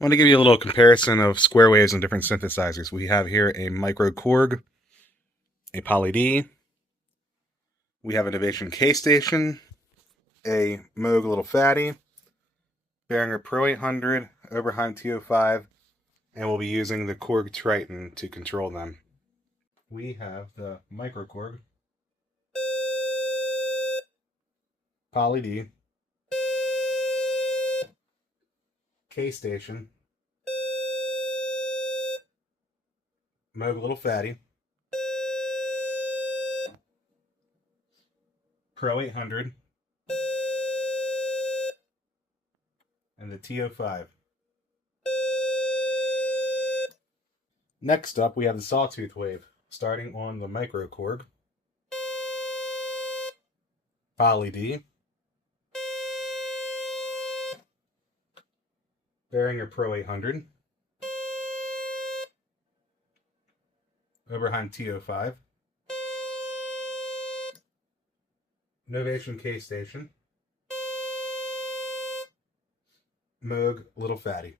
I want to give you a little comparison of square waves and different synthesizers. We have here a Microkorg, a Poly D. We have a Novation K Station, a Moog Little Phatty, Behringer Pro 800, Oberheim TEO 5, and we'll be using the Korg Triton to control them. We have the Microkorg, Poly D, K Station, Moog Little Phatty, Pro 800, and the TO5. Next up, we have the sawtooth wave, starting on the Microkorg, Poly D, Behringer Pro 800, Oberheim TEO Novation K Station, Moog Little Phatty.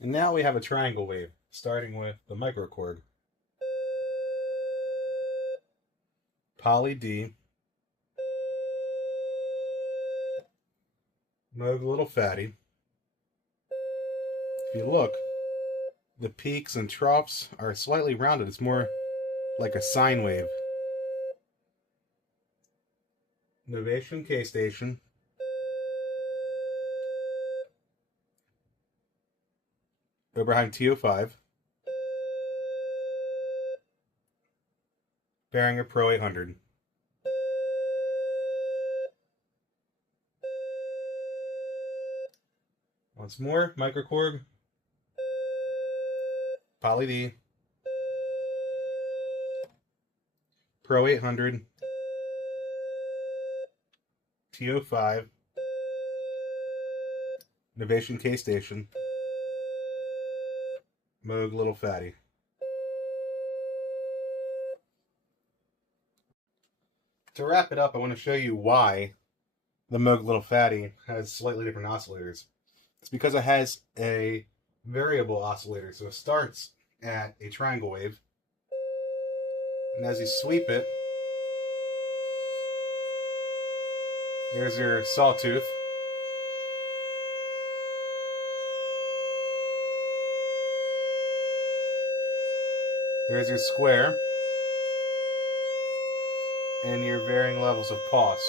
And now we have a triangle wave, starting with the Microkorg, Poly D, Moog Little Phatty. If you look, the peaks and troughs are slightly rounded. It's more like a sine wave. Novation K Station, Oberheim TO5, Behringer Pro 800. Once more, Microkorg, Poly D, Pro 800, TO5, Novation K Station, Moog Little Phatty. To wrap it up, I want to show you why the Moog Little Phatty has slightly different oscillators. It's because it has a variable oscillator, so it starts at a triangle wave, and as you sweep it, there's your sawtooth. There's your square, and your varying levels of pause.